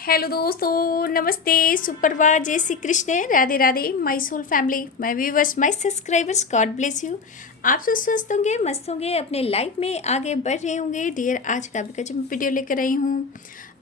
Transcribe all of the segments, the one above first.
Hello दोस्तों, नमस्ते, सुप्रभात, जय Shri Krishna, Radhe Radhe, my soul family, my viewers, my subscribers, God bless you. आप सब स्वस्थ होंगे, मस्त होंगे, अपने लाइफ में आगे बढ़ रहे होंगे। डियर, आज का भी गजब वीडियो लेकर आई हूँ।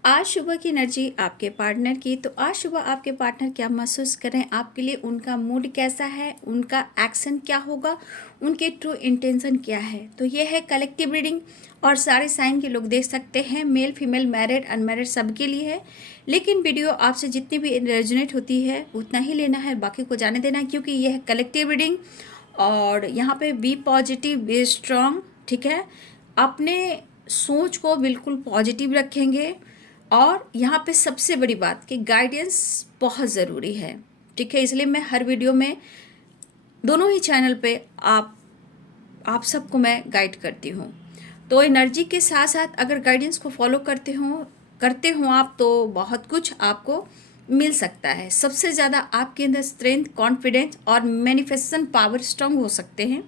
आज सुबह की एनर्जी आपके पार्टनर की। तो आज सुबह आपके पार्टनर क्या महसूस कर रहे हैं आपके लिए, उनका मूड कैसा है, उनका एक्शन क्या होगा, उनके ट्रू इंटेंशन क्या है। तो ये है कलेक्टिव रीडिंग और सारे साइन के लोग देख सकते हैं, मेल फीमेल मैरिड अनमैरिड सबके लिए है। लेकिन वीडियो आपसे जितनी भी रेजोनेट होती है उतना ही लेना है, बाकी को जाने देना है, क्योंकि यह है कलेक्टिव रीडिंग। और यहाँ पे बी पॉजिटिव, बी स्ट्रांग, ठीक है। अपने सोच को बिल्कुल पॉजिटिव रखेंगे। और यहाँ पे सबसे बड़ी बात कि गाइडेंस बहुत ज़रूरी है, ठीक है। इसलिए मैं हर वीडियो में दोनों ही चैनल पे आप सबको मैं गाइड करती हूँ। तो एनर्जी के साथ साथ अगर गाइडेंस को फॉलो करते हो आप, तो बहुत कुछ आपको मिल सकता है। सबसे ज़्यादा आपके अंदर स्ट्रेंथ, कॉन्फिडेंस और मैनिफेस्टेशन पावर स्ट्रांग हो सकते हैं।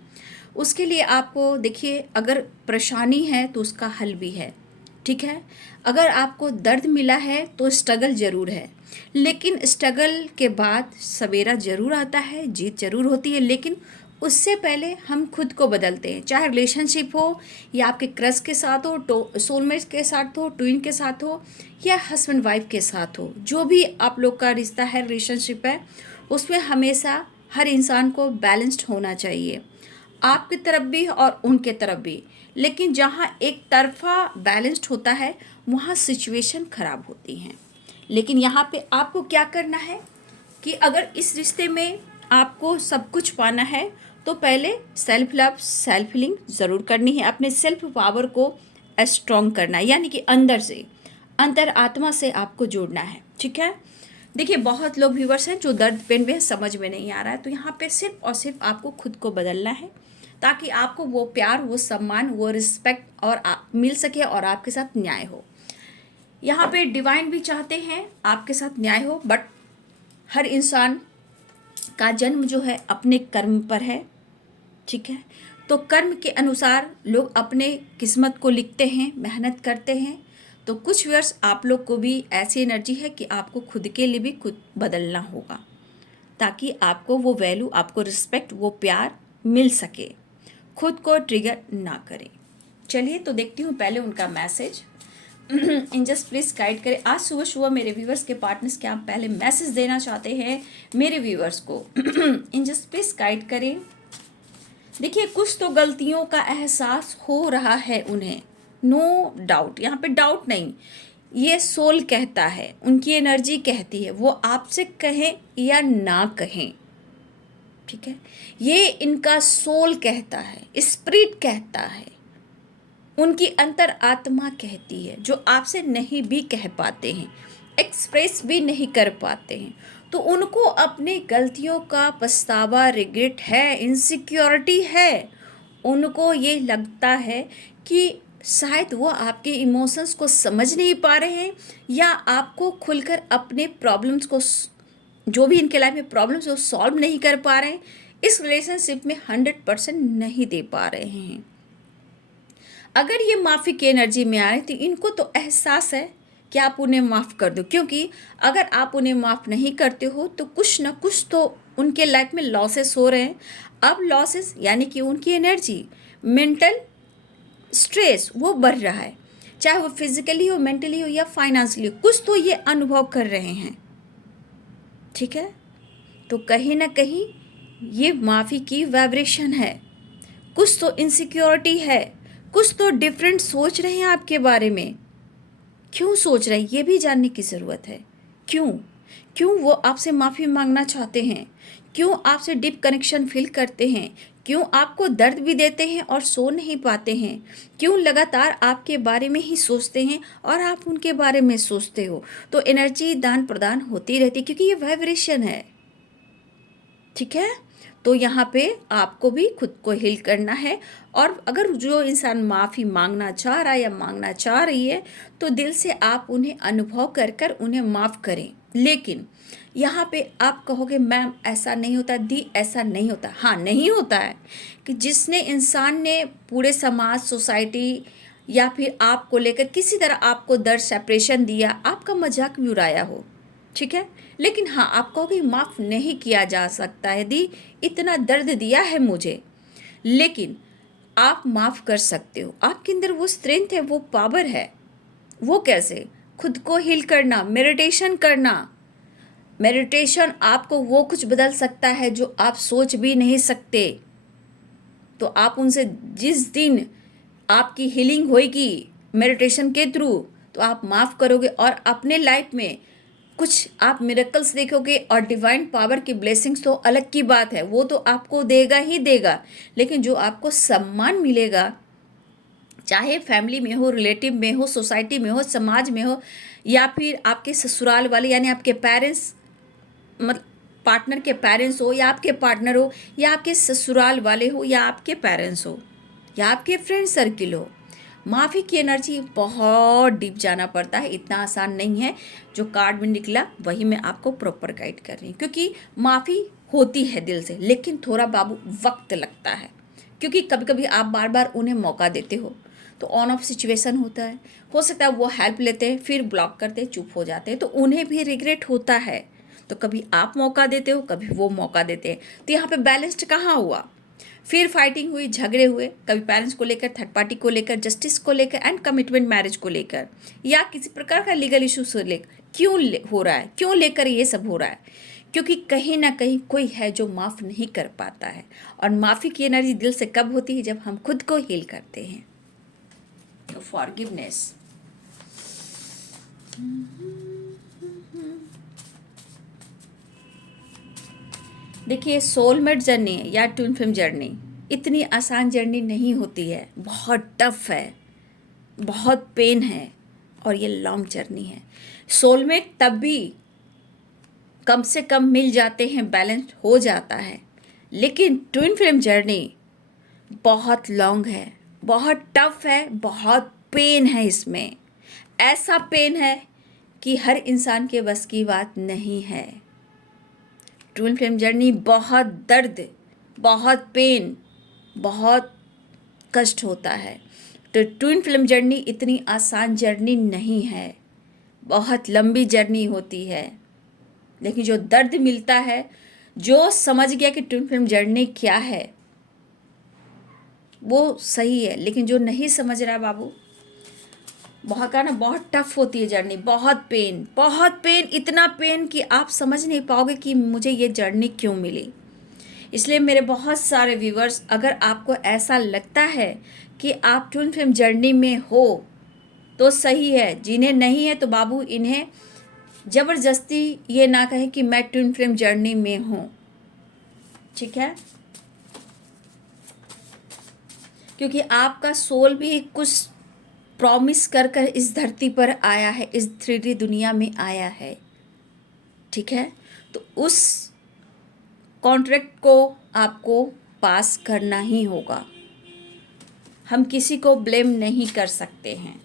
उसके लिए आपको देखिए, अगर परेशानी है तो उसका हल भी है, ठीक है। अगर आपको दर्द मिला है तो स्ट्रगल ज़रूर है, लेकिन स्ट्रगल के बाद सवेरा ज़रूर आता है, जीत ज़रूर होती है। लेकिन उससे पहले हम खुद को बदलते हैं, चाहे रिलेशनशिप हो या आपके क्रश के साथ हो, तो सोलमेट के साथ हो, ट्विन के साथ हो, या हस्बैंड वाइफ के साथ हो। जो भी आप लोग का रिश्ता है, रिलेशनशिप है, उसमें हमेशा हर इंसान को बैलेंस्ड होना चाहिए, आपकी तरफ भी और उनके तरफ भी। लेकिन जहाँ एक तरफा बैलेंस्ड होता है वहाँ सिचुएशन खराब होती हैं। लेकिन यहाँ पे आपको क्या करना है कि अगर इस रिश्ते में आपको सब कुछ पाना है तो पहले सेल्फ लव, सेल्फ हीलिंग ज़रूर करनी है। अपने सेल्फ पावर को स्ट्रॉन्ग करना है, यानी कि अंदर से, अंतर आत्मा से आपको जोड़ना है, ठीक है। देखिए, बहुत लोग व्यूवर्स हैं जो दर्द पेन में समझ में नहीं आ रहा है, तो यहाँ पे सिर्फ और सिर्फ आपको खुद को बदलना है, ताकि आपको वो प्यार, वो सम्मान, वो रिस्पेक्ट और मिल सके और आपके साथ न्याय हो। यहाँ पे डिवाइन भी चाहते हैं आपके साथ न्याय हो, बट हर इंसान का जन्म जो है अपने कर्म पर है, ठीक है। तो कर्म के अनुसार लोग अपने किस्मत को लिखते हैं, मेहनत करते हैं। तो कुछ वर्ष आप लोग को भी ऐसी एनर्जी है कि आपको खुद के लिए भी खुद बदलना होगा, ताकि आपको वो वैल्यू, आपको रिस्पेक्ट, वो प्यार मिल सके। खुद को ट्रिगर ना करें। चलिए तो देखती हूँ पहले उनका मैसेज। इंजस्ट प्लीज गाइड करें। आज सुबह सुबह मेरे व्यूवर्स के पार्टनर्स क्या पहले मैसेज देना चाहते हैं मेरे व्यूवर्स को। इंजस्ट प्लीज गाइड करें। देखिए, कुछ तो गलतियों का एहसास हो रहा है उन्हें, नो डाउट, यहाँ पे डाउट नहीं। ये सोल कहता है, उनकी एनर्जी कहती है, वो आपसे कहें या ना कहें, ठीक है। ये इनका सोल कहता है, स्पिरिट कहता है, उनकी अंतर आत्मा कहती है, जो आपसे नहीं भी कह पाते हैं, एक्सप्रेस भी नहीं कर पाते हैं। तो उनको अपनी गलतियों का पछतावा, रिग्रेट है, इनसिक्योरिटी है। उनको ये लगता है कि शायद वो आपके इमोशंस को समझ नहीं पा रहे हैं, या आपको खुलकर अपने प्रॉब्लम्स को, जो भी इनके लाइफ में प्रॉब्लम्स वो सॉल्व नहीं कर पा रहे हैं, इस रिलेशनशिप में 100% नहीं दे पा रहे हैं। अगर ये माफ़ी की एनर्जी में आ रहे तो इनको तो एहसास है कि आप उन्हें माफ़ कर दो, क्योंकि अगर आप उन्हें माफ़ नहीं करते हो तो कुछ ना कुछ तो उनके लाइफ में लॉसेस हो रहे हैं। अब लॉसेस यानी कि उनकी एनर्जी, मेंटल स्ट्रेस वो बढ़ रहा है, चाहे वो फिजिकली हो, मेंटली हो या फाइनेंशियली हो, कुछ तो ये अनुभव कर रहे हैं, ठीक है। तो कहीं ना कहीं ये माफ़ी की वाइब्रेशन है, कुछ तो इनसिक्योरिटी है, कुछ तो डिफरेंट सोच रहे हैं आपके बारे में। क्यों सोच रहे हैं ये भी जानने की ज़रूरत है। क्यों क्यों वो आपसे माफ़ी मांगना चाहते हैं, क्यों आपसे डीप कनेक्शन फील करते हैं, क्यों आपको दर्द भी देते हैं और सो नहीं पाते हैं, क्यों लगातार आपके बारे में ही सोचते हैं और आप उनके बारे में सोचते हो। तो एनर्जी दान प्रदान होती रहती है, क्योंकि ये वाइब्रेशन है, ठीक है। तो यहाँ पे आपको भी खुद को हील करना है। और अगर जो इंसान माफ़ी मांगना चाह रहा है या मांगना चाह रही है, तो दिल से आप उन्हें अनुभव कर कर उन्हें माफ़ करें। लेकिन यहाँ पे आप कहोगे मैम ऐसा नहीं होता, दी ऐसा नहीं होता। हाँ, नहीं होता है कि जिसने इंसान ने पूरे समाज, सोसाइटी या फिर आपको लेकर किसी तरह आपको दर्द सेपरेशन दिया, आपका मजाक भी उड़ाया हो, ठीक है, लेकिन हाँ आप कहोगे माफ़ नहीं किया जा सकता है दी, इतना दर्द दिया है मुझे, लेकिन आप माफ़ कर सकते हो। आपके अंदर वो स्ट्रेंथ है, वो पावर है। वो कैसे? खुद को हील करना, मेडिटेशन करना। मेडिटेशन आपको वो कुछ बदल सकता है जो आप सोच भी नहीं सकते। तो आप उनसे जिस दिन आपकी हीलिंग होएगी मेडिटेशन के थ्रू, तो आप माफ़ करोगे और अपने लाइफ में कुछ आप मिरेकल्स देखोगे और डिवाइन पावर की ब्लेसिंग्स तो अलग की बात है, वो तो आपको देगा ही देगा। लेकिन जो आपको सम्मान मिलेगा, चाहे फैमिली में हो, रिलेटिव में हो, सोसाइटी में हो, समाज में हो, या फिर आपके ससुराल वाले यानी आपके पेरेंट्स, मतलब पार्टनर के पेरेंट्स हो, या आपके पार्टनर हो, या आपके ससुराल वाले हो, या आपके पेरेंट्स हो, या आपके फ्रेंड सर्किल हो, माफ़ी की एनर्जी बहुत डीप जाना पड़ता है, इतना आसान नहीं है। जो कार्ड में निकला वही मैं आपको प्रॉपर गाइड कर रही हूँ, क्योंकि माफ़ी होती है दिल से, लेकिन थोड़ा बाबू वक्त लगता है, क्योंकि कभी कभी आप बार बार उन्हें मौका देते हो, तो ऑन ऑफ सिचुएशन होता है। हो सकता है वो हेल्प लेते हैं, फिर ब्लॉक करते हैं, चुप हो जाते हैं, तो उन्हें भी रिग्रेट होता है। तो कभी आप मौका देते हो, कभी वो मौका देते हैं, तो यहाँ पे बैलेंस्ड कहाँ हुआ? फिर फाइटिंग हुई, झगड़े हुए, कभी पेरेंट्स को लेकर, थर्ड पार्टी को लेकर, जस्टिस को लेकर एंड कमिटमेंट मैरिज को लेकर, या किसी प्रकार का लीगल इशू से लेकर। क्यों हो रहा है, क्यों लेकर ये सब हो रहा है? क्योंकि कहीं ना कहीं कोई है जो माफ़ नहीं कर पाता है। और माफ़ी की एनर्जी दिल से कब होती है? जब हम खुद को हील करते हैं। तो फॉरगिवनेस, देखिए सोलमेट जर्नी या ट्विन फ्लेम जर्नी इतनी आसान जर्नी नहीं होती है, बहुत टफ है, बहुत पेन है, और ये लॉन्ग जर्नी है। सोलमेट तब भी कम से कम मिल जाते हैं, बैलेंस हो जाता है, लेकिन ट्विन फ्लेम जर्नी बहुत लॉन्ग है, बहुत टफ है, बहुत पेन है इसमें। ऐसा पेन है कि हर इंसान के बस की बात नहीं है। ट्विन फ्लेम जर्नी बहुत दर्द, बहुत पेन, बहुत कष्ट होता है। तो ट्विन फ्लेम जर्नी इतनी आसान जर्नी नहीं है, बहुत लंबी जर्नी होती है। लेकिन जो दर्द मिलता है, जो समझ गया कि ट्विन फ्लेम जर्नी क्या है, वो सही है। लेकिन जो नहीं समझ रहा बाबू, बहुत का ना, बहुत टफ होती है जर्नी, बहुत पेन, बहुत पेन, इतना पेन कि आप समझ नहीं पाओगे कि मुझे ये जर्नी क्यों मिली। इसलिए मेरे बहुत सारे व्यूवर्स, अगर आपको ऐसा लगता है कि आप ट्विन फ्लेम जर्नी में हो तो सही है, जिन्हें नहीं है तो बाबू इन्हें ज़बरदस्ती ये ना कहें कि मैं ट्विन फ्लेम जर्नी में हूँ, ठीक है? क्योंकि आपका सोल भी कुछ प्रॉमिस कर कर इस धरती पर आया है, इस 3D दुनिया में आया है, ठीक है? तो उस कॉन्ट्रैक्ट को आपको पास करना ही होगा। हम किसी को ब्लेम नहीं कर सकते हैं।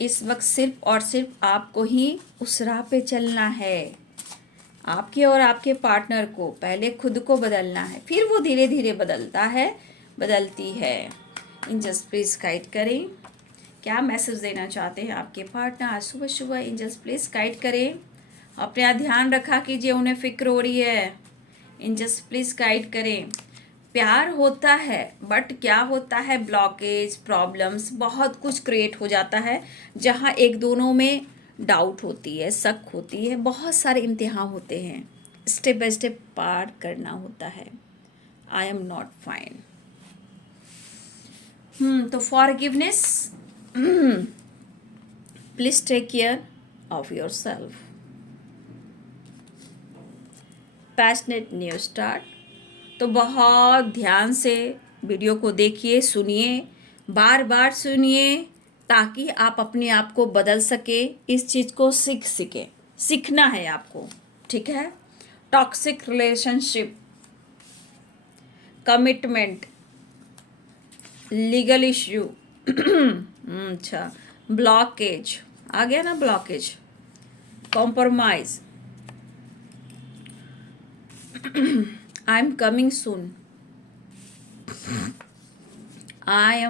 इस वक्त सिर्फ और सिर्फ आपको ही उस राह पे चलना है। आपके और आपके पार्टनर को पहले खुद को बदलना है, फिर वो धीरे धीरे बदलता है, बदलती है। एंजल्स प्लीज़ गाइड करें, क्या मैसेज देना चाहते हैं आपके पार्टनर आज सुबह सुबह? एंजल्स प्लीज़ गाइड करें। अपने यहाँ ध्यान रखा कीजिए, उन्हें फिक्र हो रही है। एंजल्स प्लीज़ गाइड करें। प्यार होता है, बट क्या होता है, ब्लॉकेज, प्रॉब्लम्स, बहुत कुछ क्रिएट हो जाता है, जहाँ एक दोनों में डाउट होती है, शक होती है, बहुत सारे इम्तिहान होते हैं, स्टेप बाय स्टेप पार करना होता है। I am not fine. तो forgiveness, please take care of yourself. Passionate new start, तो बहुत ध्यान से वीडियो को देखिए, सुनिए, बार बार सुनिए, ताकि आप अपने आप को बदल सके, इस चीज़ को सीखना है आपको, ठीक है? Toxic relationship, commitment, legal issue, अच्छा, ब्लॉकेज आ गया ना, blockage, compromise, I am coming soon, I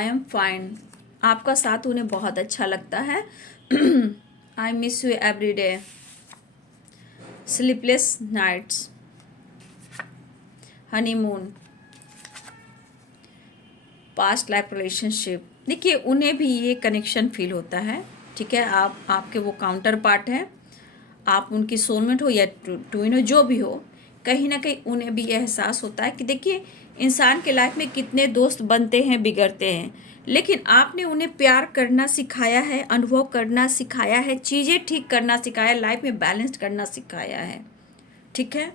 am fine. आपका साथ उन्हें बहुत अच्छा लगता है। I miss you every day. Sleepless nights, honeymoon, past life relationship. देखिए उन्हें भी ये कनेक्शन फील होता है, ठीक है। आप आपके वो काउंटर पार्ट हैं, आप उनकी सोलमेट हो या ट्विन हो, जो भी हो, कहीं ना कहीं उन्हें भी ये एहसास होता है कि देखिए इंसान के लाइफ में कितने दोस्त बनते हैं, बिगड़ते हैं, लेकिन आपने उन्हें प्यार करना सिखाया है, अनुभव करना सिखाया है, चीज़ें ठीक करना सिखाया है, लाइफ में बैलेंस करना सिखाया है, ठीक है।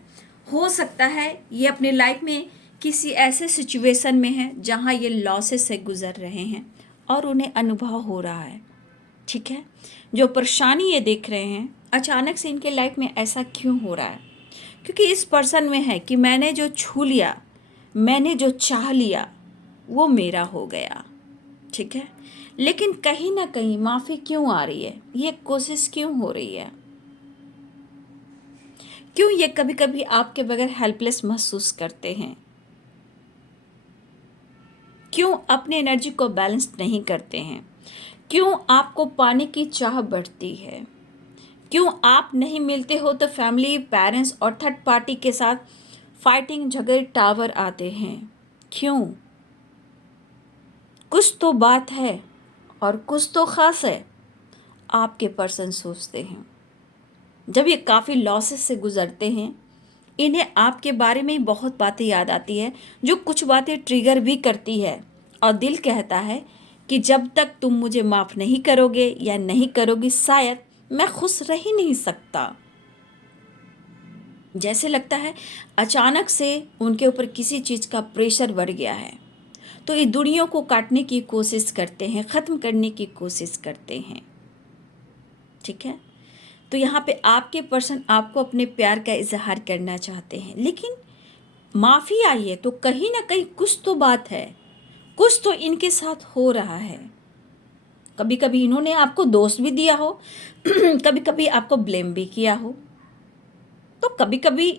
हो सकता है ये अपने लाइफ में किसी ऐसे सिचुएशन में है जहाँ ये लॉसेस से गुजर रहे हैं और उन्हें अनुभव हो रहा है, ठीक है। जो परेशानी ये देख रहे हैं अचानक से इनके लाइफ में ऐसा क्यों हो रहा है, क्योंकि इस पर्सन में है कि मैंने जो छू लिया, मैंने जो चाह लिया वो मेरा हो गया, ठीक है। लेकिन कहीं ना कहीं माफ़ी क्यों आ रही है, ये कोशिश क्यों हो रही है, क्यों ये कभी कभी आपके बगैर हेल्पलेस महसूस करते हैं, क्यों अपने एनर्जी को बैलेंस नहीं करते हैं, क्यों आपको पाने की चाह बढ़ती है, क्यों आप नहीं मिलते हो तो फैमिली, पेरेंट्स और थर्ड पार्टी के साथ फाइटिंग, झगड़े, टावर आते हैं, क्यों। कुछ तो बात है और कुछ तो ख़ास है, आपके पर्सन सोचते हैं। जब ये काफ़ी लॉसेस से गुज़रते हैं इन्हें आपके बारे में बहुत बातें याद आती है, जो कुछ बातें ट्रिगर भी करती है और दिल कहता है कि जब तक तुम मुझे माफ़ नहीं करोगे या नहीं करोगी शायद मैं खुश रह ही नहीं सकता। जैसे लगता है अचानक से उनके ऊपर किसी चीज़ का प्रेशर बढ़ गया है, तो ये दुनिया को काटने की कोशिश करते हैं, ख़त्म करने की कोशिश करते हैं, ठीक है। तो यहाँ पे आपके पर्सन आपको अपने प्यार का इजहार करना चाहते हैं, लेकिन माफ़ी आई है तो कहीं ना कहीं कुछ तो बात है, कुछ तो इनके साथ हो रहा है। कभी कभी इन्होंने आपको दोष भी दिया हो, कभी कभी आपको ब्लेम भी किया हो, तो कभी कभी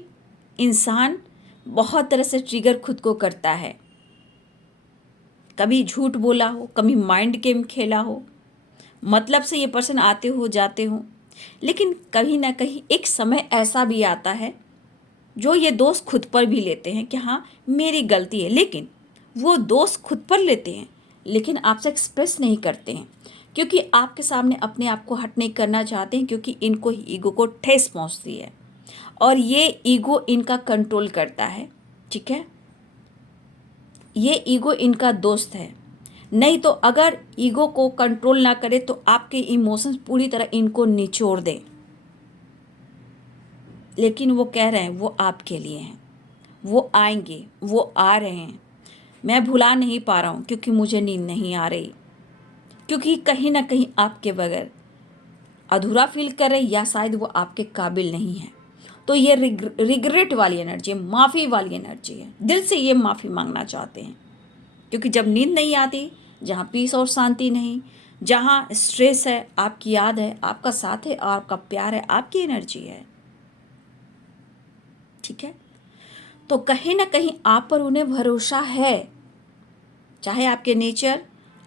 इंसान बहुत तरह से ट्रिगर खुद को करता है। कभी झूठ बोला हो, कभी माइंड गेम खेला हो, मतलब से ये पर्सन आते हो जाते हो, लेकिन कहीं ना कहीं एक समय ऐसा भी आता है जो ये दोस्त खुद पर भी लेते हैं कि हाँ मेरी गलती है, लेकिन वो दोस्त खुद पर लेते हैं लेकिन आपसे एक्सप्रेस नहीं करते हैं, क्योंकि आपके सामने अपने आप को हट नहीं करना चाहते हैं, क्योंकि इनको ईगो को ठेस पहुंचती है और ये ईगो इनका कंट्रोल करता है, ठीक है। ये ईगो इनका दोस्त है, नहीं तो अगर ईगो को कंट्रोल ना करे तो आपके इमोशंस पूरी तरह इनको निचोड़ दें, लेकिन वो कह रहे हैं वो आपके लिए हैं, वो आएंगे, वो आ रहे हैं, मैं भुला नहीं पा रहा हूँ क्योंकि मुझे नींद नहीं आ रही, क्योंकि कहीं ना कहीं आपके बगैर अधूरा फील कर रहे या शायद वो आपके काबिल नहीं है। तो ये रिग्रेट वाली एनर्जी है, माफ़ी वाली एनर्जी है, दिल से ये माफ़ी मांगना चाहते हैं, क्योंकि जब नींद नहीं आती, जहाँ पीस और शांति नहीं, जहाँ स्ट्रेस है, आपकी याद है, आपका साथ है, आपका प्यार है, आपकी एनर्जी है, ठीक है। तो कहीं ना कहीं आप पर उन्हें भरोसा है, चाहे आपके नेचर,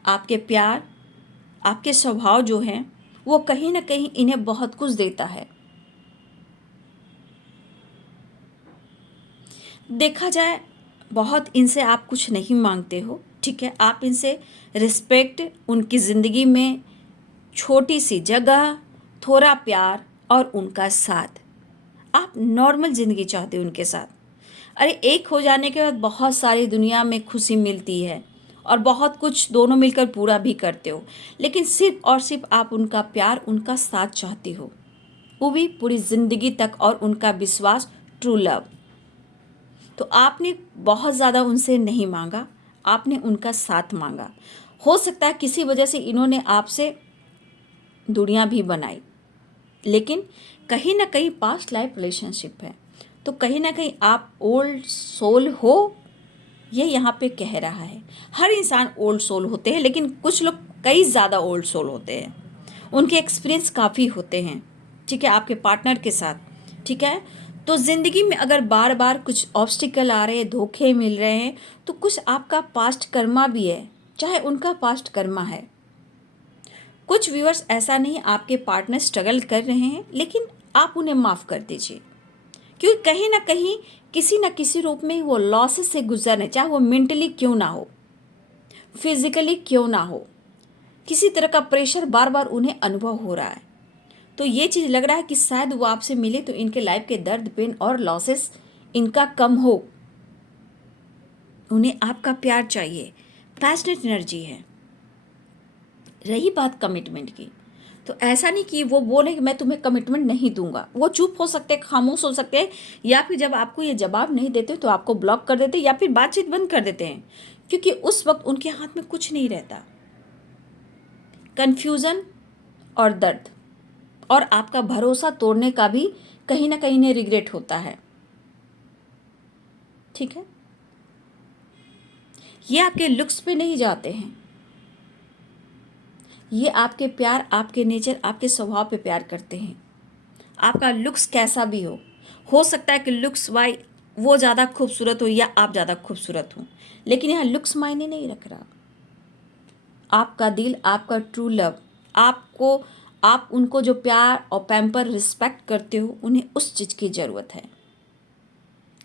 आपके प्यार, आपके स्वभाव जो हैं वो कहीं ना कहीं इन्हें बहुत कुछ देता है। देखा जाए बहुत इनसे आप कुछ नहीं मांगते हो, ठीक है। आप इनसे रिस्पेक्ट, उनकी ज़िंदगी में छोटी सी जगह, थोड़ा प्यार और उनका साथ, आप नॉर्मल ज़िंदगी चाहते हो उनके साथ। अरे एक हो जाने के बाद बहुत सारी दुनिया में खुशी मिलती है और बहुत कुछ दोनों मिलकर पूरा भी करते हो, लेकिन सिर्फ और सिर्फ आप उनका प्यार, उनका साथ चाहते हो, वो भी पूरी ज़िंदगी तक, और उनका विश्वास, ट्रू लव। तो आपने बहुत ज़्यादा उनसे नहीं मांगा, आपने उनका साथ मांगा। हो सकता है किसी वजह से इन्होंने आपसे दूरियां भी बनाई, लेकिन कहीं ना कहीं पास्ट लाइफ रिलेशनशिप है, तो कहीं ना कहीं आप ओल्ड सोल हो, ये यहाँ पे कह रहा है। हर इंसान ओल्ड सोल होते हैं, लेकिन कुछ लोग कई ज़्यादा ओल्ड सोल होते हैं, उनके एक्सपीरियंस काफ़ी होते हैं, ठीक है, आपके पार्टनर के साथ, ठीक है। तो ज़िंदगी में अगर बार बार कुछ ऑब्स्टिकल आ रहे हैं, धोखे मिल रहे हैं, तो कुछ आपका पास्ट कर्मा भी है, चाहे उनका पास्ट कर्मा है। कुछ व्यूअर्स ऐसा नहीं, आपके पार्टनर स्ट्रगल कर रहे हैं, लेकिन आप उन्हें माफ़ कर दीजिए, क्योंकि कहीं ना कहीं किसी न किसी रूप में वो लॉसेस से गुजर रहे, चाहे वो मेंटली क्यों ना हो, फिजिकली क्यों ना हो, किसी तरह का प्रेशर बार बार उन्हें अनुभव हो रहा है। तो ये चीज़ लग रहा है कि शायद वो आपसे मिले तो इनके लाइफ के दर्द, पेन और लॉसेस इनका कम हो। उन्हें आपका प्यार चाहिए, पैशनेट एनर्जी है। रही बात कमिटमेंट की, तो ऐसा नहीं कि वो बोले कि मैं तुम्हें कमिटमेंट नहीं दूंगा। वो चुप हो सकते हैं, खामोश हो सकते हैं, या फिर जब आपको ये जवाब नहीं देते तो आपको ब्लॉक कर देते हैं या फिर बातचीत बंद कर देते हैं, क्योंकि उस वक्त उनके हाथ में कुछ नहीं रहता। कन्फ्यूज़न और दर्द और आपका भरोसा तोड़ने का भी कहीं ना कहीं इन्हें रिग्रेट होता है। ठीक है, ये आपके लुक्स पे नहीं जाते हैं, ये आपके प्यार, आपके नेचर, आपके स्वभाव पे प्यार करते हैं। आपका लुक्स कैसा भी हो सकता है कि लुक्स वाई वो ज़्यादा खूबसूरत हो या आप ज़्यादा खूबसूरत हो, लेकिन यहाँ लुक्स मायने नहीं रख रहा। आपका दिल, आपका ट्रू लव, आप उनको जो प्यार और पैम्पर रिस्पेक्ट करते हो, उन्हें उस चीज़ की ज़रूरत है।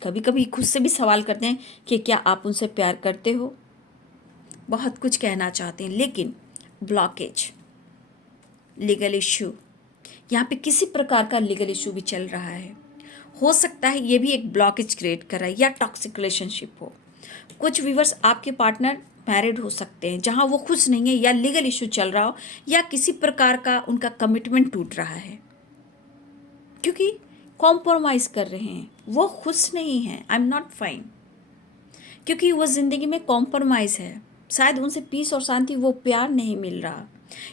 कभी कभी खुद से भी सवाल करते हैं कि क्या आप उनसे प्यार करते हो। बहुत कुछ कहना चाहते हैं, लेकिन ब्लॉकेज, लीगल इश्यू, यहाँ पे किसी प्रकार का लीगल इशू भी चल रहा है। हो सकता है ये भी एक ब्लॉकेज क्रिएट कर रहा है, या टॉक्सिक रिलेशनशिप हो। कुछ व्यूवर्स, आपके पार्टनर मैरिड हो सकते हैं जहाँ वो खुश नहीं है, या लीगल इशू चल रहा हो, या किसी प्रकार का उनका कमिटमेंट टूट रहा है, क्योंकि कॉम्प्रोमाइज़ कर रहे हैं। वो खुश नहीं है, आई एम नॉट फाइन, क्योंकि वो ज़िंदगी में कॉम्प्रोमाइज़ है। शायद उनसे पीस और शांति, वो प्यार नहीं मिल रहा,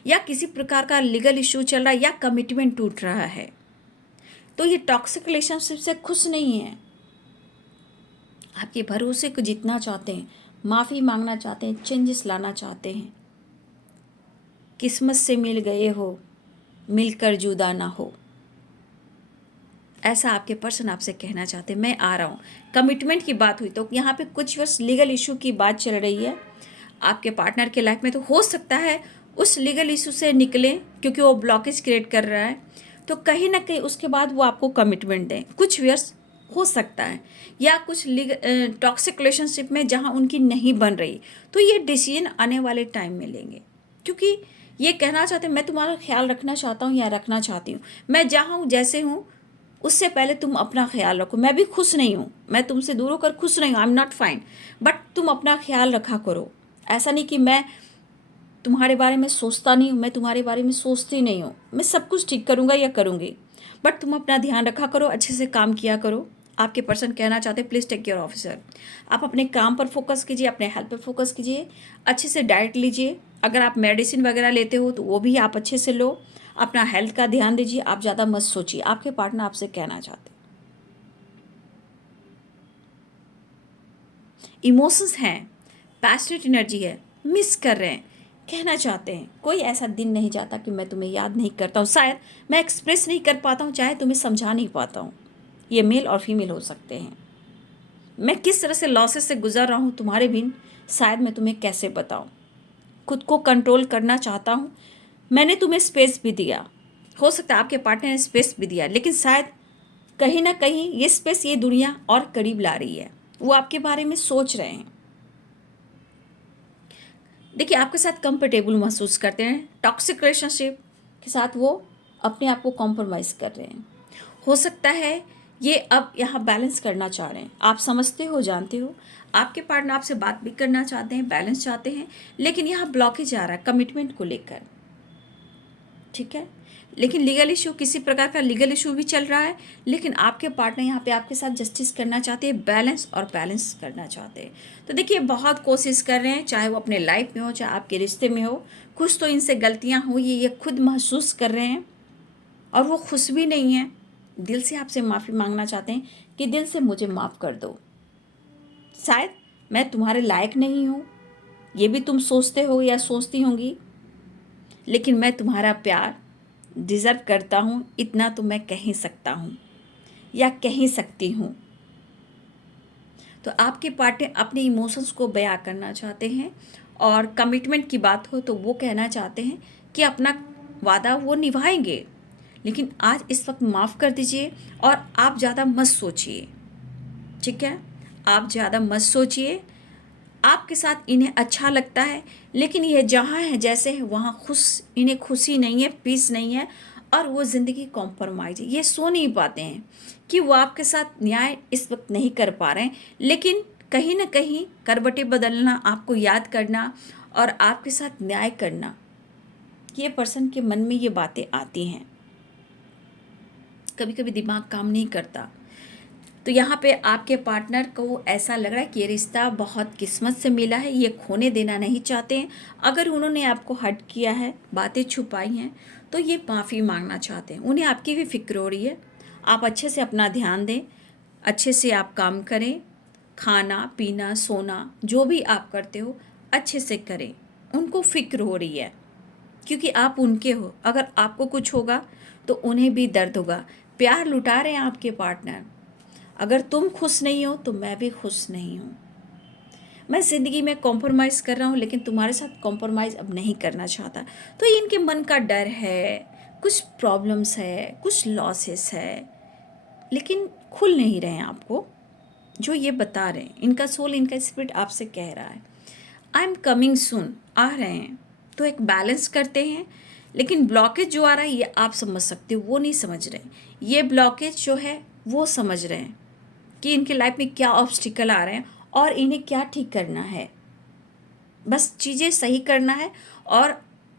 या किसी प्रकार का लीगल इशू चल रहा है, या कमिटमेंट टूट रहा है। तो ये टॉक्सिक रिलेशनशिप से खुश नहीं है। आपके भरोसे को जीतना चाहते हैं, माफ़ी मांगना चाहते हैं, चेंजेस लाना चाहते हैं। किस्मत से मिल गए हो, मिलकर जुदा ना हो, ऐसा आपके पर्सन आपसे कहना चाहते हैं। मैं आ रहा हूँ। कमिटमेंट की बात हुई तो यहाँ पे कुछ वर्ष लीगल इशू की बात चल रही है आपके पार्टनर के लाइफ में। तो हो सकता है उस लीगल इशू से निकलें, क्योंकि वो ब्लॉकेज क्रिएट कर रहा है, तो कहीं ना कहीं उसके बाद वो आपको कमिटमेंट दें। कुछ वर्ष हो सकता है, या कुछ टॉक्सिक रिलेशनशिप में जहाँ उनकी नहीं बन रही, तो ये डिसीजन आने वाले टाइम में लेंगे, क्योंकि ये कहना चाहते हैं मैं तुम्हारा ख्याल रखना चाहता हूँ या रखना चाहती हूँ। मैं जहाँ हूँ, जैसे हूँ, उससे पहले तुम अपना ख्याल रखो। मैं भी खुश नहीं हूँ, मैं तुमसे दूर होकर खुश नहीं हूँ, आई एम नॉट फाइन, बट तुम अपना ख्याल रखा करो। ऐसा नहीं कि मैं तुम्हारे बारे में सोचता नहीं हूँ, मैं तुम्हारे बारे में सोचती नहीं हूँ, मैं सब कुछ ठीक करूँगा या करूँगी, बट तुम अपना ध्यान रखा करो, अच्छे से काम किया करो। आपके पर्सन कहना चाहते हैं प्लीज़ टेक केयर ऑफिसर। आप अपने काम पर फोकस कीजिए, अपने हेल्थ पर फोकस कीजिए, अच्छे से डाइट लीजिए। अगर आप मेडिसिन वगैरह लेते हो तो वो भी आप अच्छे से लो। अपना हेल्थ का ध्यान दीजिए, आप ज़्यादा मत सोचिए। आपके पार्टनर आपसे कहना चाहते हैं। इमोशंस हैं, पैशनेट एनर्जी है, मिस कर रहे हैं, कहना चाहते हैं कोई ऐसा दिन नहीं जाता कि मैं तुम्हें याद नहीं करता हूँ। शायद मैं एक्सप्रेस नहीं कर पाता हूँ, चाहे तुम्हें समझा नहीं पाता हूँ। ये मेल और फीमेल हो सकते हैं। मैं किस तरह से लॉसेस से गुजर रहा हूँ तुम्हारे बिन, शायद मैं तुम्हें कैसे बताऊँ। खुद को कंट्रोल करना चाहता हूँ। मैंने तुम्हें स्पेस भी दिया, हो सकता है आपके पार्टनर ने स्पेस भी दिया, लेकिन शायद कहीं ना कहीं ये स्पेस ये दुनिया और करीब ला रही है। वो आपके बारे में सोच रहे हैं। देखिए, आपके साथ कंफर्टेबल महसूस करते हैं। टॉक्सिक रिलेशनशिप के साथ वो अपने आप को कॉम्प्रोमाइज़ कर रहे हैं। हो सकता है ये अब यहाँ बैलेंस करना चाह रहे हैं। आप समझते हो, जानते हो, आपके पार्टनर आपसे बात भी करना चाहते हैं, बैलेंस चाहते हैं, लेकिन यहाँ ब्लॉकेज आ रहा है कमिटमेंट को लेकर। ठीक है, लेकिन लीगल इशू, किसी प्रकार का लीगल इशू भी चल रहा है, लेकिन आपके पार्टनर यहाँ पे आपके साथ जस्टिस करना चाहते हैं, बैलेंस और बैलेंस करना चाहते हैं। तो देखिए, बहुत कोशिश कर रहे हैं, चाहे वो अपने लाइफ में हो, चाहे आपके रिश्ते में हो। कुछ तो इनसे गलतियाँ हुई, ये खुद महसूस कर रहे हैं, और वो खुश भी नहीं है। दिल से आपसे माफ़ी मांगना चाहते हैं कि दिल से मुझे माफ़ कर दो। शायद मैं तुम्हारे लायक नहीं हूँ, ये भी तुम सोचते हो या सोचती होंगी, लेकिन मैं तुम्हारा प्यार डिज़र्व करता हूँ, इतना तो मैं कह ही सकता हूँ। या कह ही सकती हूँ। तो आपके पार्टनर अपने इमोशंस को बयां करना चाहते हैं और कमिटमेंट की बात हो तो वो कहना चाहते हैं कि अपना वादा वो निभाएंगे। लेकिन आज इस वक्त माफ़ कर दीजिए और आप ज़्यादा मत सोचिए, ठीक है? आप ज़्यादा मत सोचिए। आपके साथ इन्हें अच्छा लगता है, लेकिन ये जहाँ है जैसे है वहाँ इन्हें खुशी नहीं है, पीस नहीं है और वो ज़िंदगी कॉम्प्रोमाइज़ है। ये सो नहीं पाते हैं कि वो आपके साथ न्याय इस वक्त नहीं कर पा रहे हैं, लेकिन कहीं ना कहीं करवटें बदलना, आपको याद करना और आपके साथ न्याय करना, ये पर्सन के मन में ये बातें आती हैं। कभी कभी दिमाग काम नहीं करता। तो यहाँ पे आपके पार्टनर को ऐसा लग रहा है कि ये रिश्ता बहुत किस्मत से मिला है, ये खोने देना नहीं चाहते हैं। अगर उन्होंने आपको हर्ट किया है, बातें छुपाई हैं, तो ये माफ़ी मांगना चाहते हैं। उन्हें आपकी भी फिक्र हो रही है। आप अच्छे से अपना ध्यान दें, अच्छे से आप काम करें, खाना पीना सोना जो भी आप करते हो अच्छे से करें। उनको फिक्र हो रही है क्योंकि आप उनके हो। अगर आपको कुछ होगा तो उन्हें भी दर्द होगा। प्यार लुटा रहे हैं आपके पार्टनर। अगर तुम खुश नहीं हो तो मैं भी खुश नहीं हूँ। मैं ज़िंदगी में कॉम्प्रोमाइज़ कर रहा हूँ, लेकिन तुम्हारे साथ कॉम्प्रोमाइज़ अब नहीं करना चाहता। तो ये इनके मन का डर है, कुछ प्रॉब्लम्स है, कुछ लॉसेस है, लेकिन खुल नहीं रहे हैं आपको। जो ये बता रहे हैं, इनका सोल, इनका स्पिरिट आपसे कह रहा है आई एम कमिंग सून, आ रहे हैं। तो एक बैलेंस करते हैं, लेकिन ब्लॉकेज जो आ रहा है ये आप समझ सकते हो, वो नहीं समझ रहे। ये ब्लॉकेज जो है वो समझ रहे हैं कि इनके लाइफ में क्या ऑब्स्टिकल आ रहे हैं और इन्हें क्या ठीक करना है। बस चीज़ें सही करना है और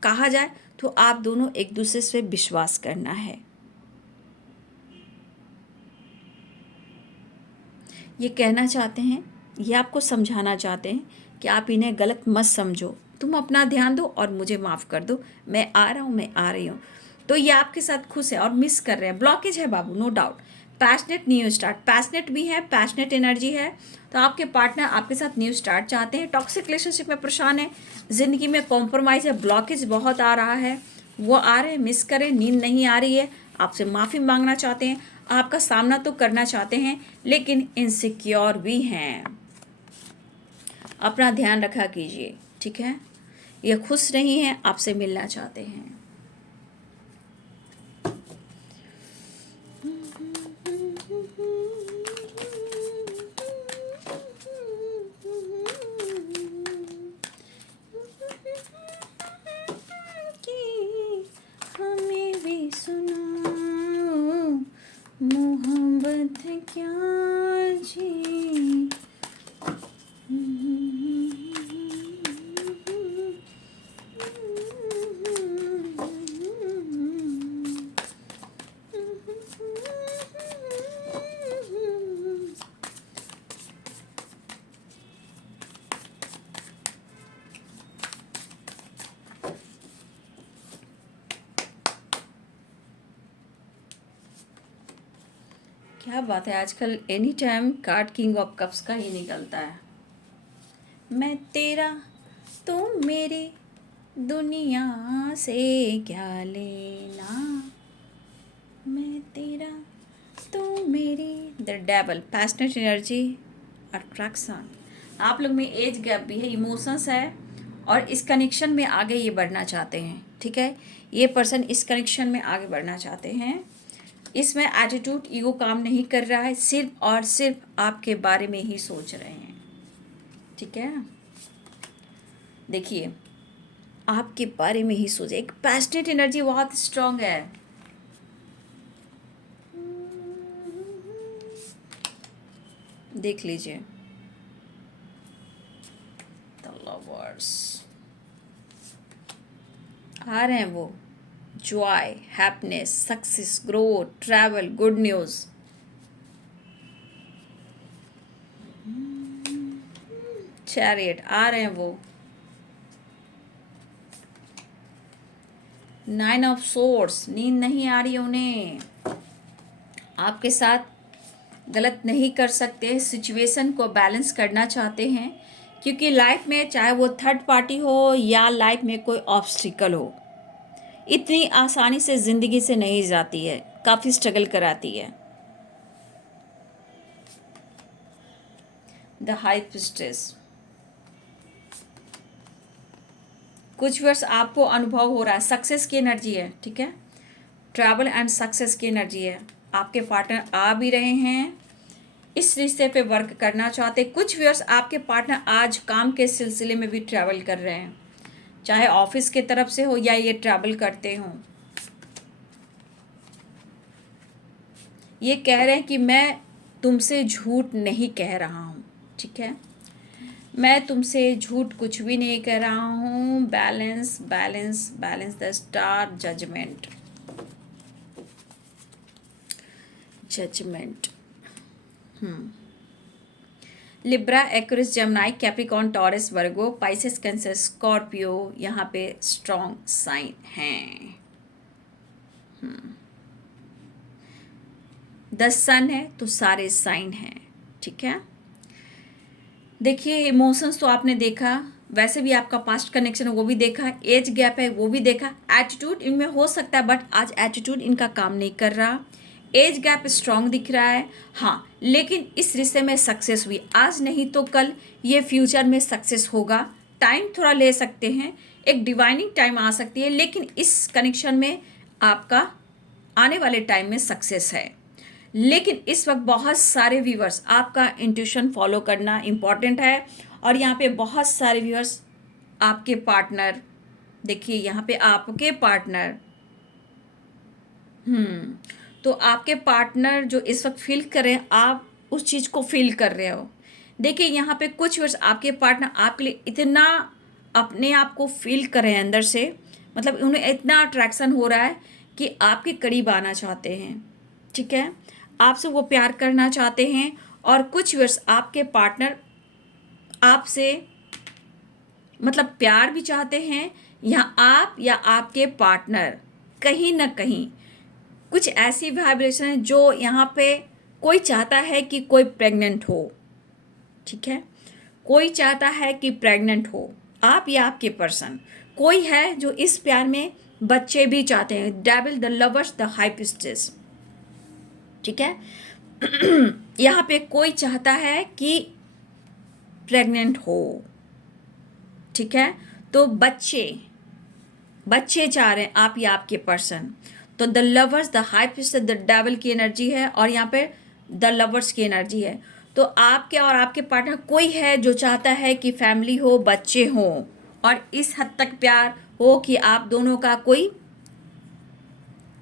कहा जाए तो आप दोनों एक दूसरे से विश्वास करना है। ये कहना चाहते हैं, ये आपको समझाना चाहते हैं कि आप इन्हें गलत मत समझो, तुम अपना ध्यान दो और मुझे माफ़ कर दो, मैं आ रहा हूँ, मैं आ रही हूँ। तो ये आपके साथ खुश है और मिस कर रहे हैं। ब्लॉकेज है बाबू, no doubt. Passionate new start, passionate भी है, पैशनेट एनर्जी है। तो आपके पार्टनर आपके साथ न्यू स्टार्ट चाहते हैं। टॉक्सिक रिलेशनशिप में परेशान है, ज़िंदगी में कॉम्प्रोमाइज़ है, ब्लॉकेज बहुत आ रहा है। वो आ रहे हैं, मिस करें, नींद नहीं आ रही है, आपसे माफ़ी मांगना चाहते हैं, आपका सामना तो करना चाहते हैं, लेकिन इनसिक्योर भी हैं। अपना ध्यान रखा कीजिए, ठीक है? ये खुश नहीं हैं, आपसे मिलना चाहते हैं। कि हमें भी सुनो मोहब्बत क्या जी। क्या बात है, आजकल any time card king of cups का ही निकलता है। मैं तेरा तो मेरी दुनिया से क्या लेना, मैं तेरा तो मेरी। The devil, passionate energy, attraction. आप लोग में एज गैप भी है, इमोशंस है और इस कनेक्शन में आगे ये बढ़ना चाहते हैं, ठीक है? ये पर्सन इस कनेक्शन में आगे बढ़ना चाहते हैं। इसमें एटीट्यूड, ईगो काम नहीं कर रहा है, सिर्फ और सिर्फ आपके बारे में ही सोच रहे हैं, ठीक है? देखिए, आपके बारे में ही सोचे। एक पैशनेट एनर्जी बहुत स्ट्रांग है। देख लीजिए, द लवर्स आ रहे हैं वो। Joy, happiness, success, growth, travel, good news. Chariot आ रहे हैं वो। 9 ऑफ सोर्ड्स, नींद नहीं आ रही उन्हें, आपके साथ गलत नहीं कर सकते, सिचुएशन को बैलेंस करना चाहते हैं। क्योंकि लाइफ में चाहे वो थर्ड पार्टी हो या लाइफ में कोई ऑब्स्टिकल हो, इतनी आसानी से ज़िंदगी से नहीं जाती है, काफ़ी स्ट्रगल कराती है। The high priestess. कुछ वर्ष आपको अनुभव हो रहा है, सक्सेस की एनर्जी है, ठीक है, ट्रैवल एंड सक्सेस की एनर्जी है। आपके पार्टनर आ भी रहे हैं, इस रिश्ते पे वर्क करना चाहते। कुछ व्यूअर्स आपके पार्टनर आज काम के सिलसिले में भी ट्रैवल कर रहे हैं, चाहे ऑफिस के तरफ से हो या ये ट्रैवल करते हों। ये कह रहे हैं कि मैं तुमसे झूठ नहीं कह रहा हूँ, ठीक है, मैं तुमसे झूठ कुछ भी नहीं कह रहा हूँ। Balance balance balance the star, judgement judgement. Libra, Aquarius, Gemini, Capricorn, Taurus, Virgo, Pisces, Cancer, Scorpio यहाँ पे स्ट्रॉन्ग साइन हैं। 10 सन है तो सारे साइन हैं, ठीक है। देखिए इमोशंस तो आपने देखा, वैसे भी आपका पास्ट कनेक्शन है वो भी देखा, एज गैप है वो भी देखा, एटीट्यूड इनमें हो सकता है बट आज एटीट्यूड इनका काम नहीं कर रहा, एज गैप स्ट्रांग दिख रहा है, हाँ, लेकिन इस रिश्ते में सक्सेस हुई, आज नहीं तो कल ये फ्यूचर में सक्सेस होगा। टाइम थोड़ा ले सकते हैं, एक डिवाइनिंग टाइम आ सकती है, लेकिन इस कनेक्शन में आपका आने वाले टाइम में सक्सेस है। लेकिन इस वक्त बहुत सारे व्यूअर्स, आपका इंट्यूशन फॉलो करना इम्पॉर्टेंट है। और यहाँ पे बहुत सारे व्यूअर्स आपके पार्टनर, देखिए यहाँ पे आपके पार्टनर, तो आपके पार्टनर जो इस वक्त फील कर रहे हैं, आप उस चीज़ को फील कर रहे हो। देखिए यहाँ पे कुछ व्यूअर्स आपके पार्टनर आपके लिए इतना अपने आप को फील कर रहे हैं अंदर से, मतलब उन्हें इतना अट्रैक्शन हो रहा है कि आपके करीब आना चाहते हैं, ठीक है, आपसे वो प्यार करना चाहते हैं। और कुछ व्यूअर्स आपके पार्टनर आपसे मतलब प्यार भी चाहते हैं, या आप या आपके पार्टनर कहीं ना कहीं कुछ ऐसी वाइब्रेशन है जो यहाँ पे कोई चाहता है कि कोई प्रेग्नेंट हो, ठीक है, कोई चाहता है कि प्रेग्नेंट हो, आप या आपके पर्सन, कोई है जो इस प्यार में बच्चे भी चाहते हैं। Devil, the lovers, the high priestess, ठीक है, यहाँ पे कोई चाहता है कि प्रेग्नेंट हो, ठीक है, तो बच्चे चाह रहे हैं आप या आपके पर्सन। तो the lovers, the high priestess, the devil की एनर्जी है और यहाँ पे द लवर्स की एनर्जी है। तो आपके और आपके पार्टनर कोई है जो चाहता है कि फैमिली हो, बच्चे हों, और इस हद तक प्यार हो कि आप दोनों का कोई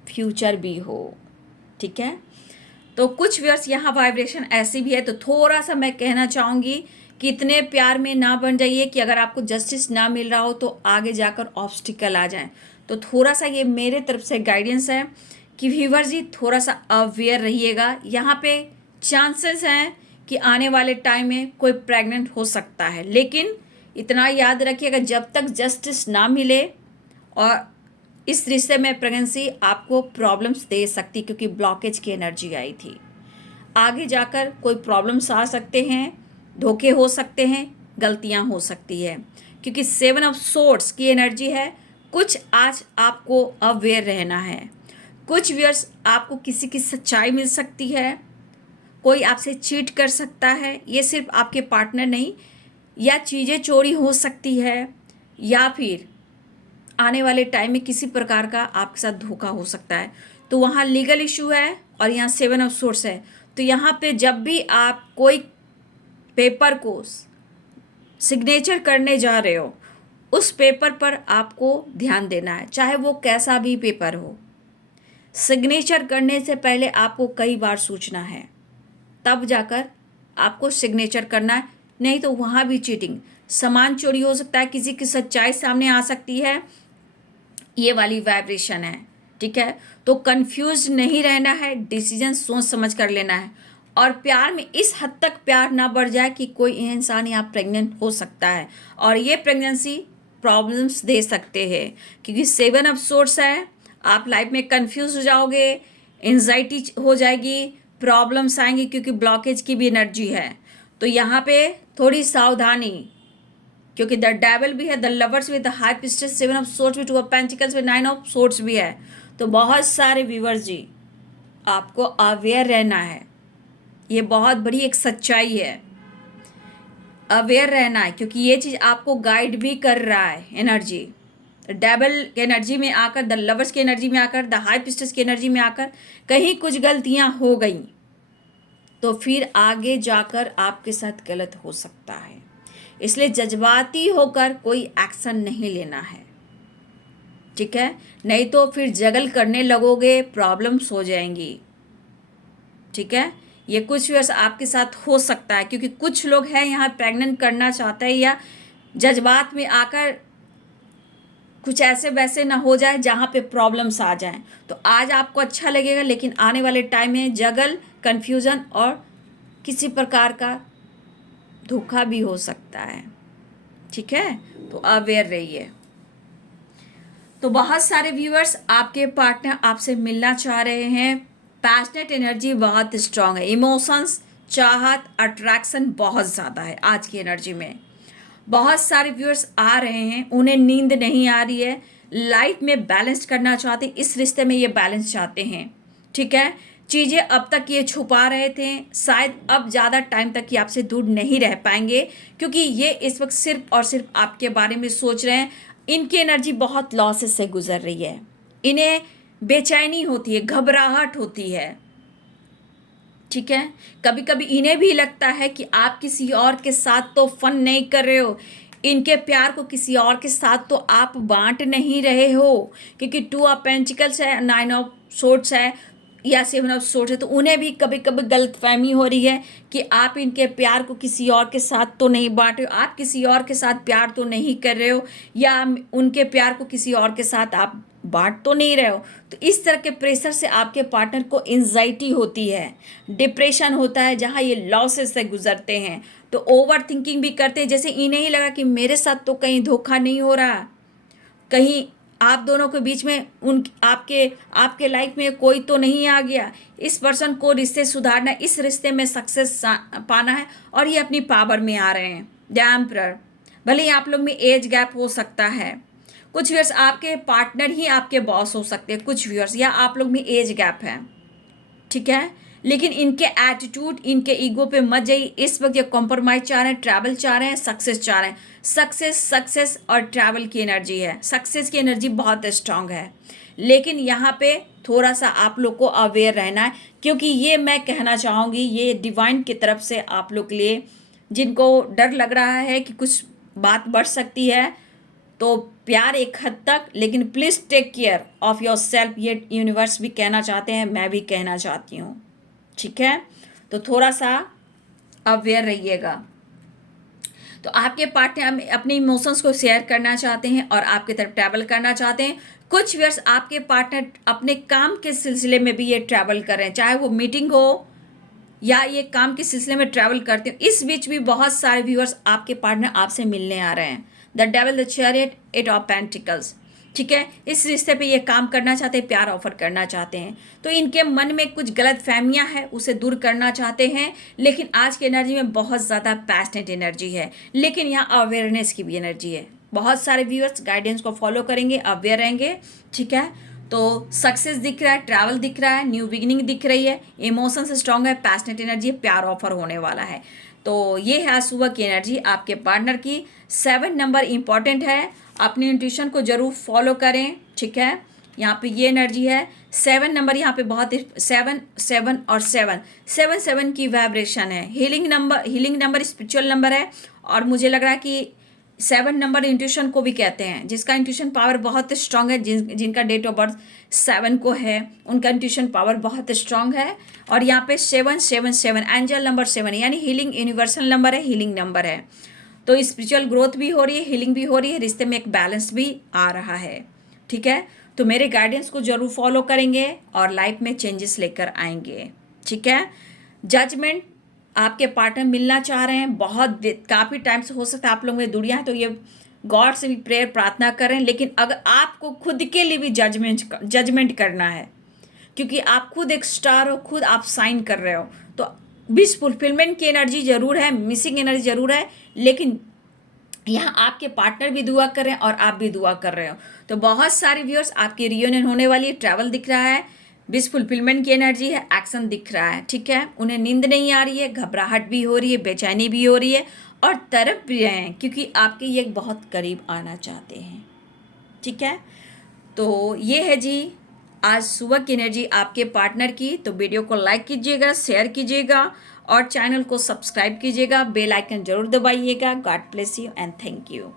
फ्यूचर भी हो, ठीक है। तो कुछ व्यूअर्स यहाँ वाइब्रेशन ऐसी भी है, तो थोड़ा सा मैं कहना चाहूँगी कि इतने प्यार में ना बन जाइए कि अगर आपको जस्टिस ना मिल रहा हो तो आगे जाकर ऑब्स्टिकल आ जाए। तो थोड़ा सा ये मेरे तरफ से गाइडेंस है कि व्यूअर्स जी थोड़ा सा अवेयर रहिएगा। यहाँ पे चांसेस हैं कि आने वाले टाइम में कोई प्रेग्नेंट हो सकता है, लेकिन इतना याद रखिएगा जब तक जस्टिस ना मिले, और इस रिश्ते में प्रेगनेंसी आपको प्रॉब्लम्स दे सकती, क्योंकि ब्लॉकेज की एनर्जी आई थी। आगे जाकर कोई प्रॉब्लम्स आ सकते हैं, धोखे हो सकते हैं, गलतियां हो सकती है, क्योंकि 7 ऑफ सोर्ड्स की एनर्जी है। कुछ आज आपको अवेयर रहना है। कुछ व्यूअर्स आपको किसी की सच्चाई मिल सकती है, कोई आपसे चीट कर सकता है, ये सिर्फ आपके पार्टनर नहीं, या चीज़ें चोरी हो सकती है, या फिर आने वाले टाइम में किसी प्रकार का आपके साथ धोखा हो सकता है। तो वहाँ लीगल इशू है और यहाँ 7 ऑफ सोर्स है। तो यहाँ पे जब भी आप कोई पेपर को सिग्नेचर करने जा रहे हो, उस पेपर पर आपको ध्यान देना है, चाहे वो कैसा भी पेपर हो। सिग्नेचर करने से पहले आपको कई बार सोचना है, तब जाकर आपको सिग्नेचर करना है, नहीं तो वहाँ भी चीटिंग, सामान चोरी हो सकता है, किसी की सच्चाई सामने आ सकती है, ये वाली वाइब्रेशन है, ठीक है। तो कंफ्यूज नहीं रहना है, डिसीजन सोच समझ कर लेना है, और प्यार में इस हद तक प्यार ना बढ़ जाए कि कोई इंसान यहाँ प्रेग्नेंट हो सकता है, और ये प्रेगनेंसी प्रॉब्लम्स दे सकते हैं, क्योंकि 7 ऑफ सोर्स है। आप लाइफ में कंफ्यूज हो जाओगे, एंजाइटी हो जाएगी, प्रॉब्लम्स आएंगी, क्योंकि ब्लॉकेज की भी एनर्जी है। तो यहाँ पे थोड़ी सावधानी, क्योंकि द डेविल भी है, द लवर्स भी, the high priestess, 7 of swords भी, 2 ऑफ पेंटिकल्स भी, 9 ऑफ सोर्ड्स भी है। तो बहुत सारे व्यूअर्स जी आपको अवेयर रहना है, ये बहुत बड़ी एक सच्चाई है। अवेयर रहना है, क्योंकि ये चीज़ आपको गाइड भी कर रहा है। एनर्जी डेबल एनर्जी में आकर, द लवर्स की एनर्जी में आकर, द हाई प्रीस्टेस की एनर्जी में आकर कहीं कुछ गलतियां हो गई तो फिर आगे जाकर आपके साथ गलत हो सकता है। इसलिए जज्बाती होकर कोई एक्शन नहीं लेना है, ठीक है? नहीं तो फिर जगल करने लगोगे, प्रॉब्लम्स हो जाएंगी, ठीक है? ये कुछ वर्ष आपके साथ हो सकता है, क्योंकि कुछ लोग हैं यहाँ प्रेग्नेंट करना चाहते हैं या जज्बात में आकर कुछ ऐसे वैसे ना हो जाए जहाँ पे प्रॉब्लम्स आ जाएं। तो आज आपको अच्छा लगेगा, लेकिन आने वाले टाइम में जगल, कन्फ्यूज़न और किसी प्रकार का धोखा भी हो सकता है, ठीक है? तो अवेयर रहिए। तो बहुत सारे व्यूअर्स, आपके पार्टनर आपसे मिलना चाह रहे हैं। पैशनेट एनर्जी बहुत स्ट्रांग है, इमोशंस, चाहत, अट्रैक्शन बहुत ज़्यादा है आज की एनर्जी में। बहुत सारे व्यूअर्स आ रहे हैं, उन्हें नींद नहीं आ रही है, लाइफ में बैलेंस करना चाहते हैं, इस रिश्ते में ये बैलेंस चाहते हैं, ठीक है? चीज़ें अब तक ये छुपा रहे थे, शायद अब ज़्यादा टाइम तक ये आपसे दूर नहीं रह पाएंगे, क्योंकि ये इस वक्त सिर्फ और सिर्फ आपके बारे में सोच रहे हैं। इनकी एनर्जी बहुत लॉसेस से गुजर रही है, इन्हें बेचैनी होती है, घबराहट होती है, ठीक है? कभी कभी इन्हें भी लगता है कि आप किसी और के साथ तो फन नहीं कर रहे हो, इनके प्यार को किसी और के साथ तो आप बांट नहीं रहे हो, क्योंकि 2 ऑफ पेंटिकल्स है, 9 ऑफ सोर्ड्स है या 7 ऑफ सोर्ड्स है। तो उन्हें भी कभी कभी गलतफहमी हो रही है कि आप इनके प्यार को किसी और के साथ तो नहीं बांट रहे हो, आप किसी और के साथ प्यार तो नहीं कर रहे हो, या उनके प्यार को किसी और के साथ आप बांट तो नहीं रहे हो। तो इस तरह के प्रेशर से आपके पार्टनर को एंजाइटी होती है, डिप्रेशन होता है, जहाँ ये लॉसेस से गुजरते हैं। तो ओवर थिंकिंग भी करते हैं, जैसे इन्हें ही लगा कि मेरे साथ तो कहीं धोखा नहीं हो रहा, कहीं आप दोनों के बीच में आपके लाइफ में कोई तो नहीं आ गया। इस पर्सन को रिश्ते सुधारना, इस रिश्ते में सक्सेस पाना है, और ये अपनी पावर में आ रहे हैं। द एम्परर, भले ही आप लोग में एज गैप हो सकता है, कुछ व्यूअर्स आपके पार्टनर ही आपके बॉस हो सकते हैं, कुछ व्यूअर्स, या आप लोग में एज गैप है, ठीक है? लेकिन इनके एटीट्यूड, इनके ईगो पे मत जाइए। इस वक्त ये कॉम्प्रोमाइज चाह रहे हैं, ट्रैवल चाह रहे हैं, सक्सेस चाह रहे हैं। सक्सेस और ट्रैवल की एनर्जी है, सक्सेस की एनर्जी बहुत स्ट्रांग है, लेकिन यहाँ पे थोड़ा सा आप लोग को अवेयर रहना है, क्योंकि ये मैं कहना चाहूँगी, ये डिवाइन की तरफ से आप लोग के लिए, जिनको डर लग रहा है कि कुछ बात बढ़ सकती है, तो प्यार एक हद तक, लेकिन please take care of yourself, ये यूनिवर्स भी कहना चाहते हैं, मैं भी कहना चाहती हूँ, ठीक है? तो थोड़ा सा अवेयर रहिएगा। तो आपके पार्टनर अपने इमोशंस को शेयर करना चाहते हैं और आपकी तरफ ट्रैवल करना चाहते हैं। कुछ व्यूअर्स, आपके पार्टनर अपने काम के सिलसिले में भी ये ट्रैवल कर रहे हैं, चाहे वो मीटिंग हो या ये काम के सिलसिले में ट्रैवल करते हो। इस बीच भी बहुत सारे व्यूअर्स, आपके पार्टनर आपसे मिलने आ रहे हैं। The devil, the chariot, 8 of pentacles, ठीक है? इस रिश्ते पे ये काम करना चाहते हैं, प्यार ऑफर करना चाहते हैं। तो इनके मन में कुछ गलत फहमियाँ हैं, उसे दूर करना चाहते हैं, लेकिन आज की एनर्जी में बहुत ज़्यादा पैशनेट एनर्जी है, लेकिन यहाँ अवेयरनेस की भी एनर्जी है। बहुत सारे व्यूअर्स गाइडेंस को फॉलो करेंगे, अवेयर रहेंगे, ठीक है? तो सक्सेस दिख रहा है, ट्रैवल दिख रहा है, न्यू बिगिनिंग दिख रही है, इमोशंस स्ट्रांग है, पैशनेट एनर्जी है, प्यार ऑफर होने वाला है। तो ये है आज सुबह की एनर्जी आपके पार्टनर की। 7 नंबर इंपॉर्टेंट है, अपनी इंट्यूशन को जरूर फॉलो करें, ठीक है? यहाँ पे ये एनर्जी है। 7 नंबर यहाँ पे बहुत 7 7 और 7 की वाइब्रेशन है। हीलिंग नंबर स्पिरिचुअल नंबर है, और मुझे लग रहा है कि 7 नंबर इंट्यूशन को भी कहते हैं, जिसका इंट्यूशन पावर बहुत स्ट्रांग है, जिनका डेट ऑफ बर्थ 7 को है, उनका इंट्यूशन पावर बहुत स्ट्रांग है। और यहाँ पे 7 एंजल नंबर 7 है, यानी हीलिंग यूनिवर्सल नंबर है, हीलिंग नंबर है। तो स्पिरिचुअल ग्रोथ भी हो रही है, हीलिंग भी हो रही है, रिश्ते में एक बैलेंस भी आ रहा है, ठीक है? तो मेरे गाइडेंस को जरूर फॉलो करेंगे और लाइफ में चेंजेस लेकर आएंगे, ठीक है? जजमेंट, आपके पार्टनर मिलना चाह रहे हैं, बहुत काफ़ी टाइम से, हो सकता है आप लोग में दूरियां हैं, तो ये गॉड से भी प्रेयर प्रार्थना करें। लेकिन अगर आपको खुद के लिए भी जजमेंट करना है, क्योंकि आप खुद एक स्टार हो, खुद आप साइन कर रहे हो, तो विश फुलफिलमेंट की एनर्जी जरूर है, मिसिंग एनर्जी जरूर है, लेकिन यहाँ आपके पार्टनर भी दुआ कर रहे हैं और आप भी दुआ कर रहे हो। तो बहुत सारे व्यूअर्स, आपकी रियूनियन होने वाली है, ट्रैवल दिख रहा है, विश फुलफिलमेंट की एनर्जी है, एक्शन दिख रहा है, ठीक है। उन्हें नींद नहीं आ रही है, घबराहट भी हो रही है, बेचैनी भी हो रही है और तड़प भी रहे हैं क्योंकि आपके ये बहुत करीब आना चाहते हैं, ठीक है। तो ये है जी आज सुबह की एनर्जी आपके पार्टनर की। तो वीडियो को लाइक कीजिएगा, शेयर कीजिएगा और चैनल को सब्सक्राइब कीजिएगा, बेल आइकन जरूर दबाइएगा। God bless you and thank you.